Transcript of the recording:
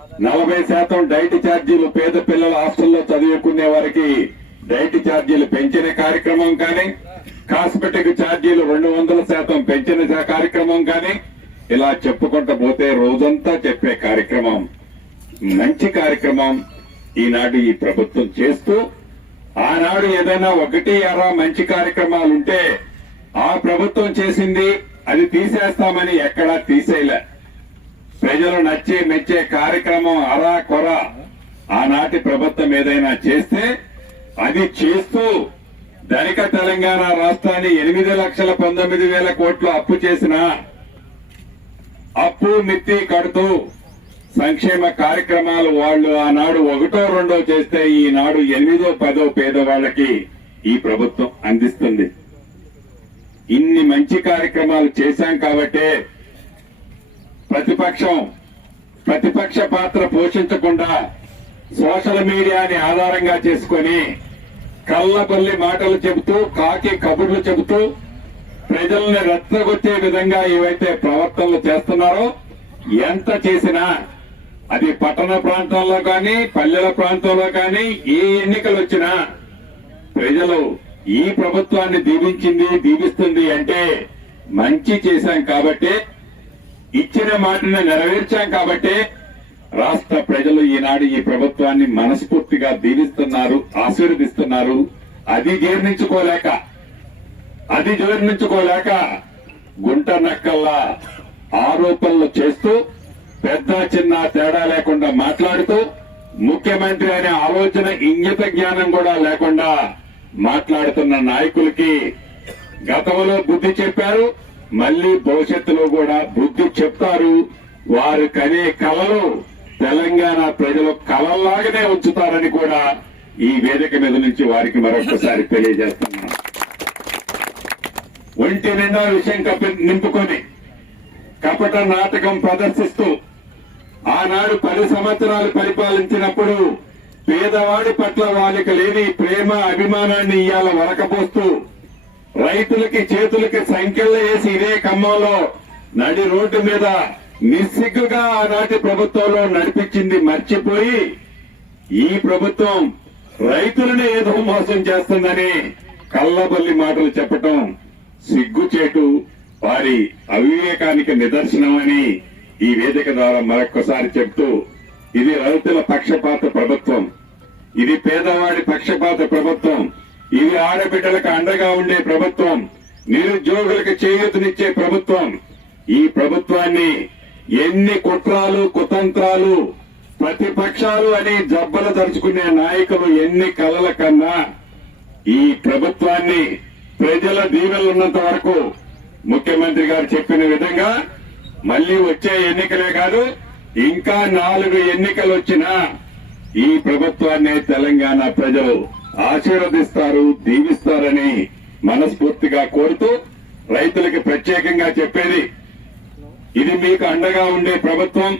40% diet ఛార్జీలు పేద పిల్లల హాస్టల్లో చదువుకునే వారికి డైట్ ఛార్జీలు పెంచిన కార్యక్రమం కానీ, కాస్మెటిక్ ఛార్జీలు 200% పెంచిన కార్యక్రమం కానీ, ఇలా చెప్పుకుంటూ పోతే రోజంతా చెప్పే కార్యక్రమం, మంచి కార్యక్రమం ఈనాడు ఈ ప్రభుత్వం చేస్తూ, ఆనాడు ఏదైనా 1-2 మంచి కార్యక్రమాలుంటే ఆ ప్రభుత్వం చేసింది అది తీసేస్తామని ఎక్కడా తీసేయలే. ప్రజలు నచ్చే మెచ్చే కార్యక్రమం అరా కొర ఆనాటి ప్రభుత్వం ఏదైనా చేస్తే అది చేస్తూ ధనిక తెలంగాణ రాష్ట్రాన్ని 8,19,000 కోట్లు అప్పు చేసిన అప్పు మిత్తి కడుతూ సంక్షేమ కార్యక్రమాలు వాళ్ళు ఆనాడు 1-2 చేస్తే ఈనాడు 8-10 పేదవాళ్లకి ఈ ప్రభుత్వం అందిస్తుంది. ఇన్ని మంచి కార్యక్రమాలు చేశాం కాబట్టే ప్రతిపక్ష పాత్ర పోషించకుండా సోషల్ మీడియాని ఆధారంగా చేసుకుని కళ్ళబల్లి మాటలు చెబుతూ, కాకి కబుర్లు చెబుతూ ప్రజల్ని రెచ్చగొచ్చే విధంగా ఏవైతే ప్రవర్తనలు చేస్తున్నారో, ఎంత చేసినా అది పట్టణ ప్రాంతాల్లో కానీ పల్లెల ప్రాంతంలో కానీ ఏ ఎన్నికలు వచ్చినా ప్రజలు ఈ ప్రభుత్వాన్ని దీవిస్తుంది అంటే మంచి చేశాం కాబట్టే, ఇచ్చిన మాటను నెరవేర్చాం కాబట్టే రాష్ట్ర ప్రజలు ఈనాడు ఈ ప్రభుత్వాన్ని మనస్ఫూర్తిగా దీవిస్తున్నారు, ఆశీర్వదిస్తున్నారు. అది జీర్ణించుకోలేక గుంట నక్కల్లా ఆరోపణలు చేస్తూ, పెద్ద చిన్న తేడా లేకుండా మాట్లాడుతూ, ముఖ్యమంత్రి అనే ఆలోచన ఇంగిత జ్ఞానం కూడా లేకుండా మాట్లాడుతున్న నాయకులకి గతంలో బుద్ధి చెప్పారు, మళ్లీ భవిష్యత్తులో కూడా బుద్ధి చెప్తారు. వారు కనే కలలు తెలంగాణ ప్రజలు కలల్లాగానే ఉంచుతారని కూడా ఈ వేదిక మీద నుంచి వారికి మరొకసారి తెలియజేస్తున్నాను. ఒంటి నిండా విషయం నింపుకొని కపట నాటకం ప్రదర్శిస్తూ ఆనాడు 10 సంవత్సరాలు పరిపాలించినప్పుడు పేదవాడి పట్ల వాళ్ళకి లేని ప్రేమ అభిమానాన్ని ఇవాళ వరకపోస్తూ రైతులకి చేతులకి సంఖ్యలు వేసి ఇదే ఖమ్మంలో నడి రోడ్డు మీద నిస్సిగ్గుగా ఆనాటి ప్రభుత్వంలో నడిపించింది మర్చిపోయి ఈ ప్రభుత్వం రైతులను ఏదో మోసం చేస్తుందని కళ్ళబల్లి మాటలు చెప్పటం సిగ్గుచేటు, వారి అవివేకానికి నిదర్శనమని ఈ వేదిక ద్వారా మరొక్కసారి చెప్తూ, ఇది రైతుల పక్షపాత ప్రభుత్వం, ఇది పేదవాడి పక్షపాత ప్రభుత్వం, ఇది ఆడబిడ్డలకు అండగా ఉండే ప్రభుత్వం, నిరుద్యోగులకు చేయూతనిచ్చే ప్రభుత్వం. ఈ ప్రభుత్వాన్ని ఎన్ని కుట్రాలు కుతంత్రాలు ప్రతిపక్షాలు అని జబ్బలు తరుచుకునే నాయకులు ఎన్ని కలల కన్నా ఈ ప్రభుత్వాన్ని ప్రజల దీవెనలున్నంత వరకు ముఖ్యమంత్రి గారు చెప్పిన విధంగా మళ్లీ వచ్చే ఎన్నికలే కాదు, ఇంకా 4 ఎన్నికలు వచ్చినా ఈ ప్రభుత్వాన్ని తెలంగాణ ప్రజలు ఆశీర్వదిస్తారు, దీవిస్తారని మనస్ఫూర్తిగా కోరుతూ, రైతులకి ప్రత్యేకంగా చెప్పేది, ఇది మీకు అండగా ఉండే ప్రభుత్వం.